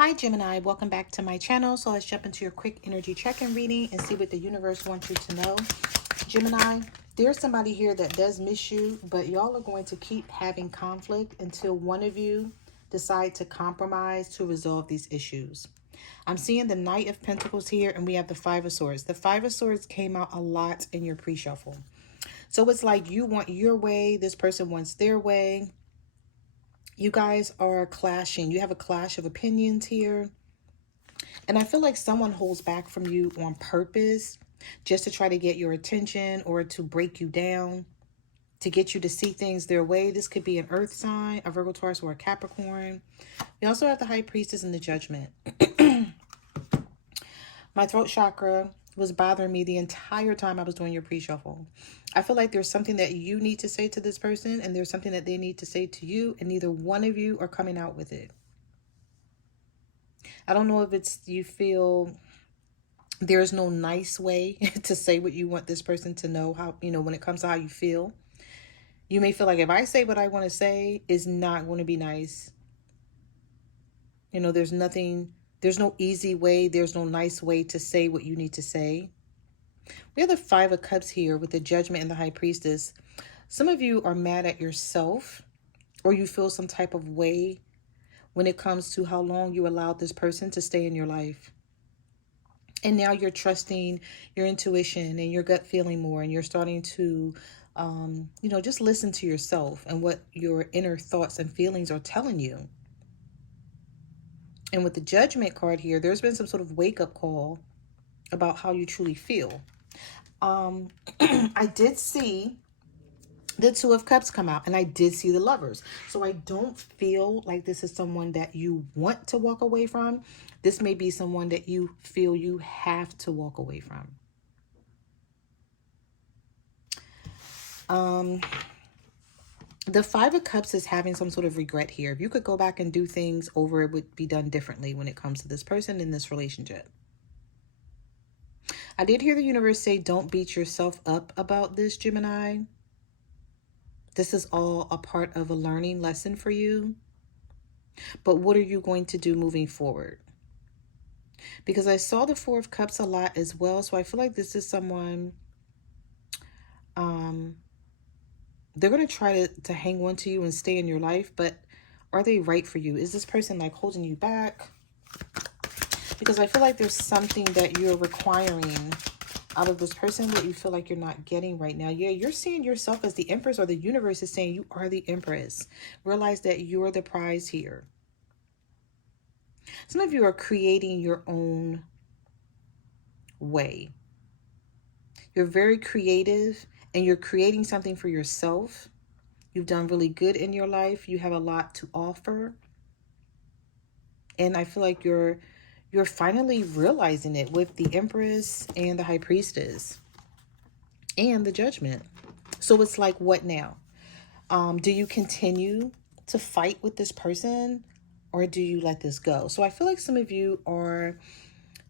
Hi Gemini, welcome back to my channel. So let's jump into your quick energy check-in reading and see what the universe wants you to know. Gemini, there's somebody here that does miss you, but y'all are going to keep having conflict until one of you decide to compromise to resolve these issues. I'm seeing the Knight of Pentacles here, and we have the Five of Swords. The Five of Swords came out a lot in your pre-shuffle. So it's like you want your way, this person wants their way. You guys are clashing. You have a clash of opinions here. And I feel like someone holds back from you on purpose just to try to get your attention or to break you down, to get you to see things their way. This could be an earth sign, a Virgo, Taurus, or a Capricorn. We also have the High Priestess and the Judgment. My throat chakra was bothering me the entire time I was doing your pre-shuffle. I feel like there's something that you need to say to this person and there's something that they need to say to you, and neither one of you are coming out with it. I don't know if it's you feel there's no nice way to say what you want this person to know, how, when it comes to how you feel. You may feel like if I say what I want to say, is not going to be nice. There's no easy way. There's no nice way to say what you need to say. We have the Five of Cups here with the Judgment and the High Priestess. Some of you are mad at yourself, or you feel some type of way when it comes to how long you allowed this person to stay in your life. And now you're trusting your intuition and your gut feeling more, and you're starting to, just listen to yourself and what your inner thoughts and feelings are telling you. And with the Judgment card here, there's been some sort of wake-up call about how you truly feel. I did see the Two of Cups come out, and I did see the Lovers. So I don't feel like this is someone that you want to walk away from. This may be someone that you feel you have to walk away from. The Five of Cups is having some sort of regret here. If you could go back and do things over, it would be done differently when it comes to this person in this relationship. I did hear the universe say, don't beat yourself up about this, Gemini. This is all a part of a learning lesson for you. But what are you going to do moving forward? Because I saw the Four of Cups a lot as well. So I feel like this is someone, they're going to try to hang on to you and stay in your life. But are they right for you? Is this person like holding you back? Because I feel like there's something that you're requiring out of this person that you feel like you're not getting right now. Yeah, you're seeing yourself as the Empress, or the universe is saying you are the Empress. Realize that you're the prize here. Some of you are creating your own way. You're very creative and you're creating something for yourself. You've done really good in your life. You have a lot to offer. And I feel like you're finally realizing it with the Empress and the High Priestess and the Judgment. So it's like, what now? Do you continue to fight with this person, or do you let this go? So I feel like some of you are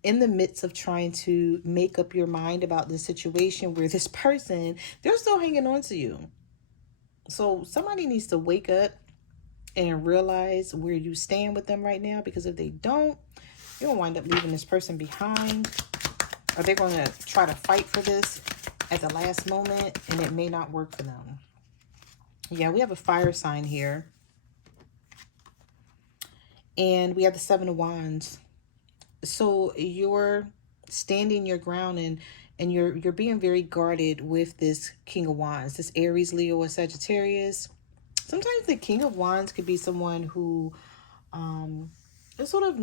in the midst of trying to make up your mind about this situation where this person, they're still hanging on to you. So somebody needs to wake up and realize where you stand with them right now, because if they don't, you're going to wind up leaving this person behind, or they're going to try to fight for this at the last moment, and it may not work for them. Yeah, we have a fire sign here. And we have the Seven of Wands. So you're standing your ground, and you're being very guarded with this King of Wands, this Aries, Leo, or Sagittarius. Sometimes the King of Wands could be someone who is sort of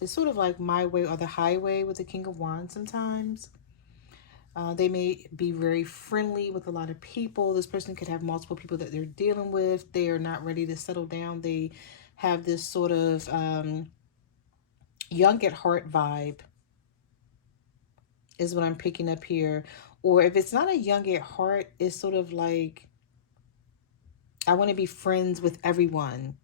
it's sort of like my way or the highway with the King of Wands sometimes. They may be very friendly with a lot of people. This person could have multiple people that they're dealing with. They are not ready to settle down. They have this sort of young at heart vibe is what I'm picking up here. Or if it's not a young at heart, it's sort of like, I want to be friends with everyone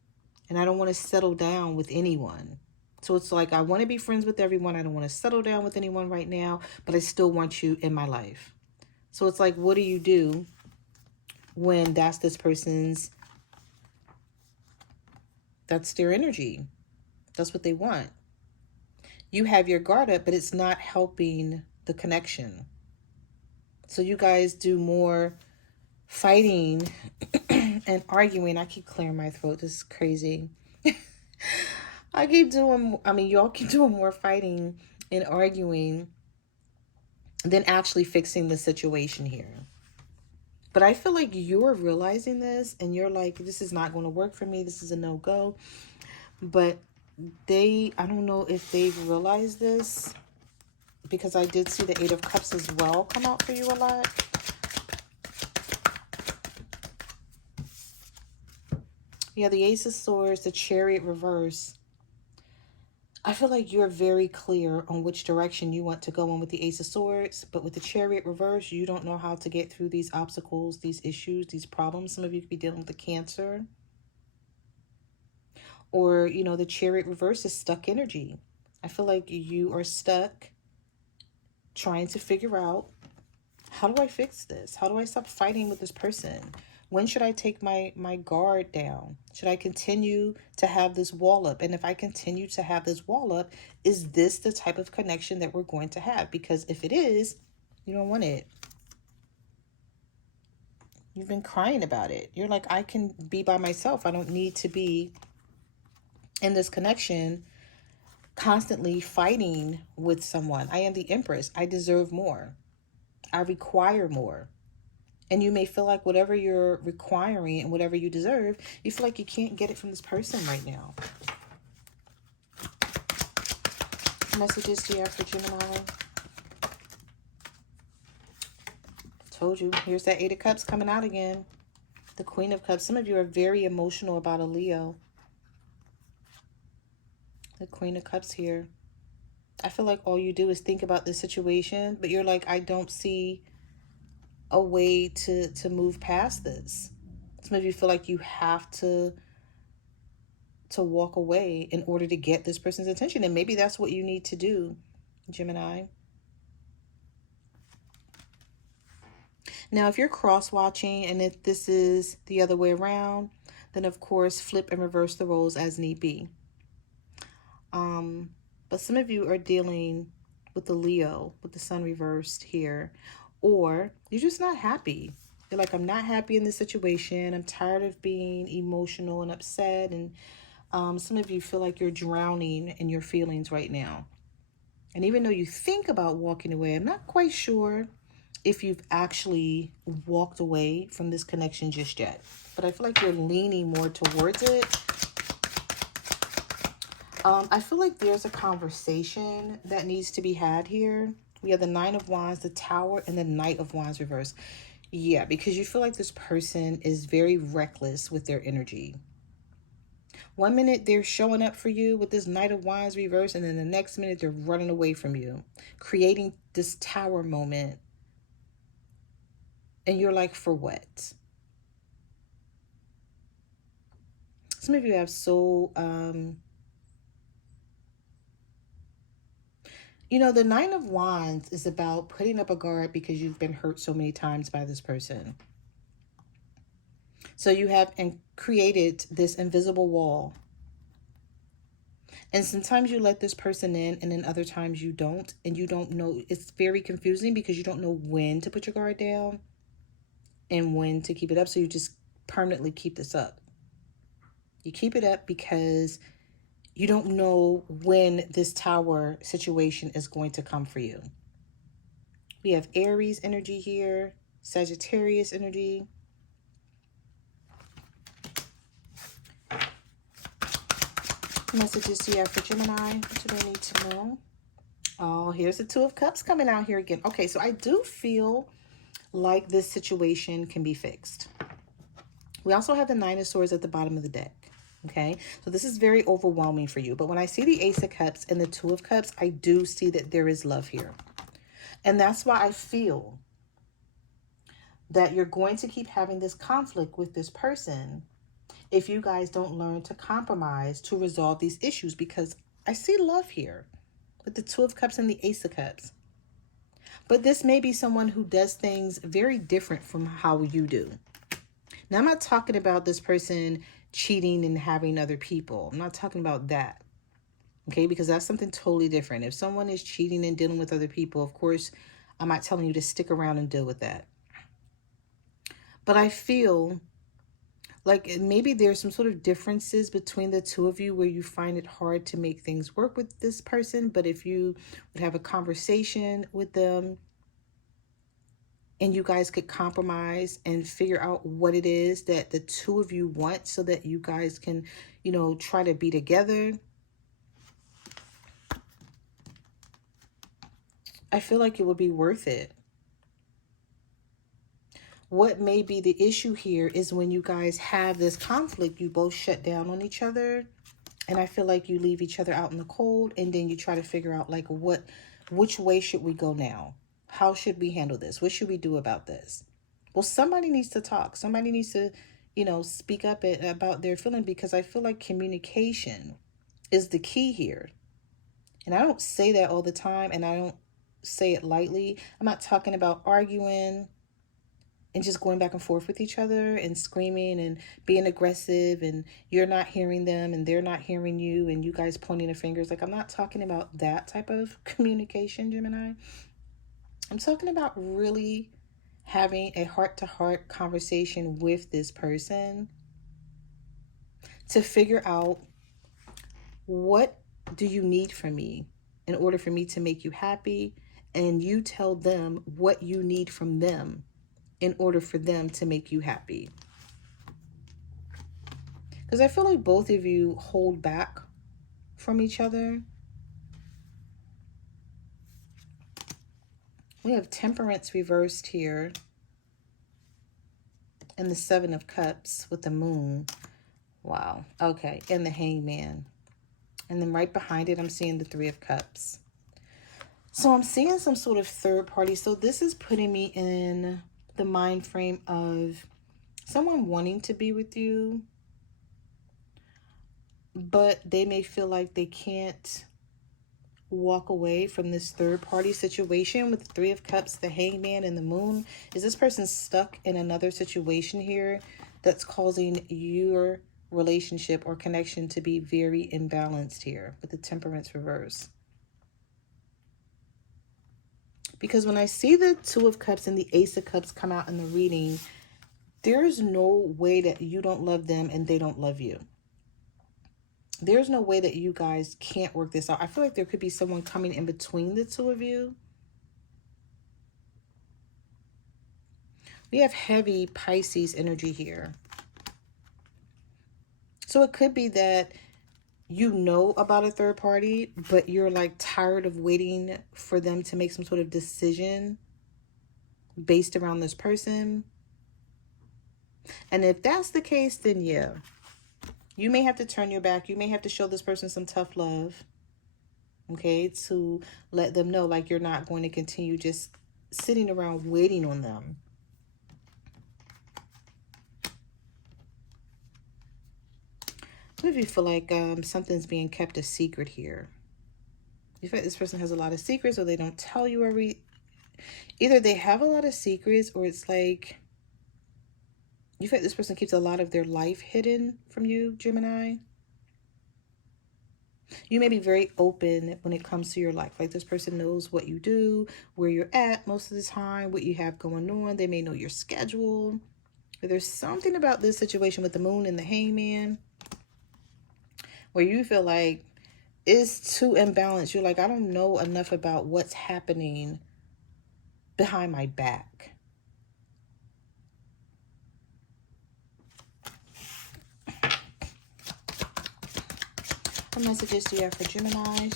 and I don't want to settle down with anyone. So it's like, I want to be friends with everyone. I don't want to settle down with anyone right now, but I still want you in my life. So it's like, what do you do when that's this person's That's their energy. That's what they want. You have your guard up, but it's not helping the connection. So you guys do more fighting and arguing. I keep clearing my throat. This is crazy. Y'all keep doing more fighting and arguing than actually fixing the situation here. But I feel like you're realizing this and you're like, this is not going to work for me. This is a no-go. But I don't know if they've realized this, because I did see the Eight of Cups as well come out for you a lot. Yeah, the Ace of Swords, the Chariot reverse. I feel like you're very clear on which direction you want to go in with the Ace of Swords, but with the Chariot reverse, you don't know how to get through these obstacles, these issues, these problems. Some of you could be dealing with a Cancer. Or, you know, the Chariot reverse is stuck energy. I feel like you are stuck trying to figure out, how do I fix this? How do I stop fighting with this person? When should I take my guard down? Should I continue to have this wall up? And if I continue to have this wall up, is this the type of connection that we're going to have? Because if it is, you don't want it. You've been crying about it. You're like, I can be by myself. I don't need to be in this connection constantly fighting with someone. I am the Empress. I deserve more. I require more. And you may feel like whatever you're requiring and whatever you deserve, you feel like you can't get it from this person right now. Messages do you have for Gemini? Told you. Here's that Eight of Cups coming out again. The Queen of Cups. Some of you are very emotional about a Leo. The Queen of Cups here. I feel like all you do is think about this situation, but you're like, I don't see a way to move past this. Some of you feel like you have to walk away in order to get this person's attention, and maybe that's what you need to do, Gemini. Now, if you're cross-watching and if this is the other way around, then of course flip and reverse the roles as need be. But some of you are dealing with the Leo, with the Sun reversed here, or you're just not happy. You're like, I'm not happy in this situation. I'm tired of being emotional and upset. And some of you feel like you're drowning in your feelings right now. And even though you think about walking away, I'm not quite sure if you've actually walked away from this connection just yet. But I feel like you're leaning more towards it. I feel like there's a conversation that needs to be had here. We have the Nine of Wands, the Tower, and the Knight of Wands reverse. Yeah, because you feel like this person is very reckless with their energy. One minute they're showing up for you with this Knight of Wands reverse, and then the next minute they're running away from you, creating this Tower moment. And you're like, for what? Some of you have you know, the Nine of Wands is about putting up a guard because you've been hurt so many times by this person. So you have created this invisible wall. And sometimes you let this person in, and then other times you don't. And you don't know. It's very confusing because you don't know when to put your guard down and when to keep it up. So you just permanently keep this up. You keep it up because you don't know when this Tower situation is going to come for you. We have Aries energy here, Sagittarius energy. Messages do you have for Gemini? What do they need to know? Oh, here's the Two of Cups coming out here again. Okay, so I do feel like this situation can be fixed. We also have the Nine of Swords at the bottom of the deck. Okay, so this is very overwhelming for you. But when I see the Ace of Cups and the Two of Cups, I do see that there is love here. And that's why I feel that you're going to keep having this conflict with this person if you guys don't learn to compromise to resolve these issues, because I see love here with the Two of Cups and the Ace of Cups. But this may be someone who does things very different from how you do. Now, I'm not talking about this person cheating and having other people. I'm not talking about that. Okay, because that's something totally different. If someone is cheating and dealing with other people, of course, I'm not telling you to stick around and deal with that. But I feel like maybe there's some sort of differences between the two of you where you find it hard to make things work with this person. But if you would have a conversation with them and you guys could compromise and figure out what it is that the two of you want so that you guys can, try to be together, I feel like it would be worth it. What may be the issue here is when you guys have this conflict, you both shut down on each other. And I feel like you leave each other out in the cold, and then you try to figure out like which way should we go now? How should we handle this? What should we do about this? Well, somebody needs to talk. Somebody needs to, speak up about their feeling, because I feel like communication is the key here. And I don't say that all the time, and I don't say it lightly. I'm not talking about arguing and just going back and forth with each other and screaming and being aggressive, and you're not hearing them and they're not hearing you and you guys pointing the fingers. Like, I'm not talking about that type of communication, Gemini. I'm talking about really having a heart-to-heart conversation with this person to figure out, what do you need from me in order for me to make you happy? And you tell them what you need from them in order for them to make you happy. Because I feel like both of you hold back from each other. We have Temperance reversed here. And the Seven of Cups with the Moon. Wow. Okay. And the Hangman. And then right behind it, I'm seeing the Three of Cups. So I'm seeing some sort of third party. So this is putting me in the mind frame of someone wanting to be with you, but they may feel like they can't walk away from this third party situation with the Three of Cups, the Hangman, and the Moon. Is this person stuck in another situation here that's causing your relationship or connection to be very imbalanced here with the Temperance reverse? Because when I see the Two of Cups and the Ace of Cups come out in the reading, there's no way that you don't love them and they don't love you. There's no way that you guys can't work this out. I feel like there could be someone coming in between the two of you. We have heavy Pisces energy here. So it could be that you know about a third party, but you're like tired of waiting for them to make some sort of decision based around this person. And if that's the case, then yeah, you may have to turn your back. You may have to show this person some tough love, okay, to let them know like you're not going to continue just sitting around waiting on them. What if you feel like something's being kept a secret here? You feel like this person has a lot of secrets, or they don't tell you either they have a lot of secrets, or it's like you feel like this person keeps a lot of their life hidden from you, Gemini. You may be very open when it comes to your life. Like this person knows what you do, where you're at most of the time, what you have going on. They may know your schedule. But there's something about this situation with the Moon and the Hangman where you feel like it's too imbalanced. You're like, I don't know enough about what's happening behind my back. What messages do you have for Gemini?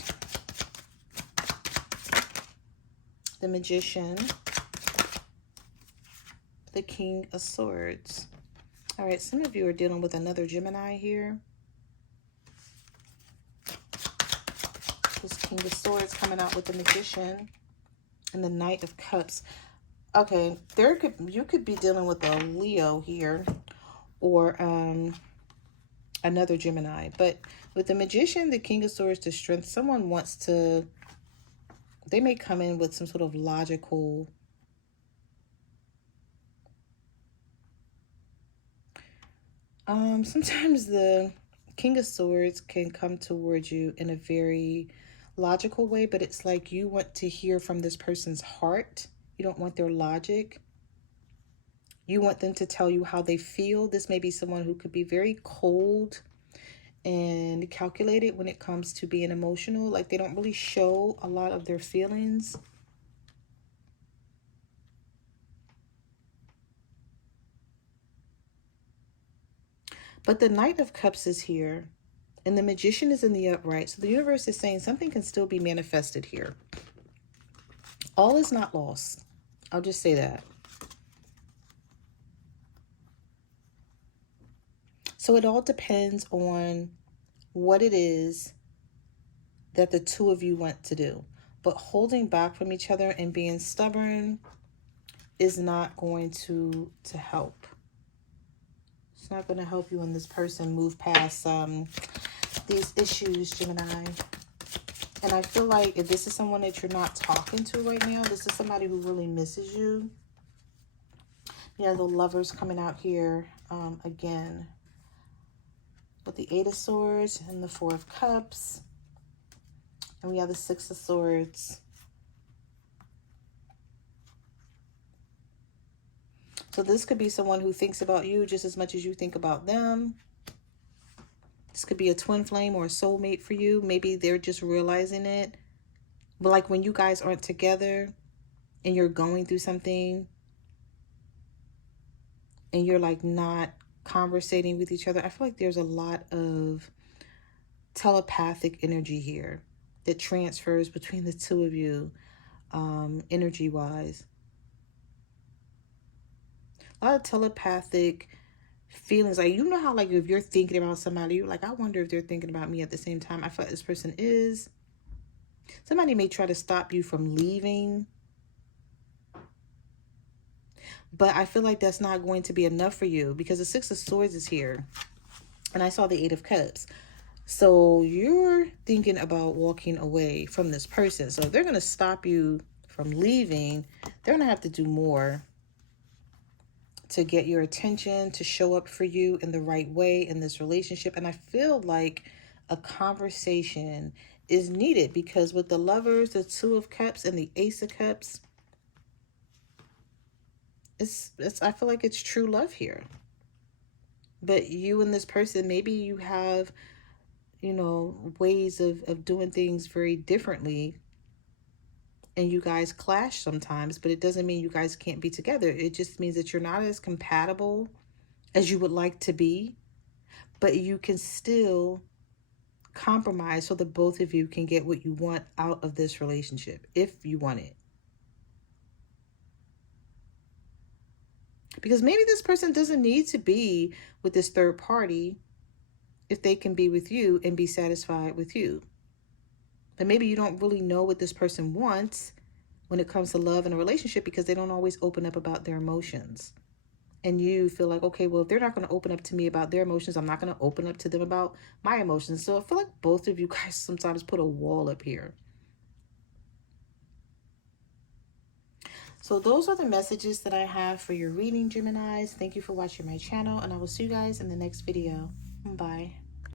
The Magician. The King of Swords. All right, some of you are dealing with another Gemini here. This King of Swords coming out with the Magician and the Knight of Cups. Okay, you could be dealing with a Leo here, or another Gemini. But with the Magician, the King of Swords, the Strength, someone wants to, they may come in with some sort of logical Sometimes the King of Swords can come towards you in a very logical way, but it's like you want to hear from this person's heart. You don't want their logic. You want them to tell you how they feel. This may be someone who could be very cold and calculated when it comes to being emotional. Like they don't really show a lot of their feelings. But the Knight of Cups is here. And the Magician is in the upright. So the universe is saying something can still be manifested here. All is not lost. I'll just say that. So it all depends on what it is that the two of you want to do. But holding back from each other and being stubborn is not going to help. It's not going to help you and this person move past these issues, Gemini. And I feel like if this is someone that you're not talking to right now, this is somebody who really misses you. Yeah, the Lovers coming out here again. With the Eight of Swords and the Four of Cups. And we have the Six of Swords. So this could be someone who thinks about you just as much as you think about them. This could be a twin flame or a soulmate for you. Maybe they're just realizing it. But like when you guys aren't together and you're going through something and you're like not conversating with each other, I feel like there's a lot of telepathic energy here that transfers between the two of you, energy-wise. A lot of telepathic feelings. Like, you know how, like, if you're thinking about somebody, you're like, I wonder if they're thinking about me at the same time. I feel like this person is. Somebody may try to stop you from leaving. But I feel like that's not going to be enough for you because the Six of Swords is here. And I saw the Eight of Cups. So you're thinking about walking away from this person. So if they're going to stop you from leaving, they're going to have to do more to get your attention, to show up for you in the right way in this relationship. And I feel like a conversation is needed because with the Lovers, the Two of Cups and the Ace of Cups, it's I feel like it's true love here. But you and this person, maybe you have, you know, ways of doing things very differently. And you guys clash sometimes, but it doesn't mean you guys can't be together. It just means that you're not as compatible as you would like to be, but you can still compromise so that both of you can get what you want out of this relationship, if you want it. Because maybe this person doesn't need to be with this third party if they can be with you and be satisfied with you. But maybe you don't really know what this person wants when it comes to love and a relationship because they don't always open up about their emotions. And you feel like, okay, well, if they're not going to open up to me about their emotions, I'm not going to open up to them about my emotions. So I feel like both of you guys sometimes put a wall up here. So those are the messages that I have for your reading, Geminis. Thank you for watching my channel, and I will see you guys in the next video. Bye.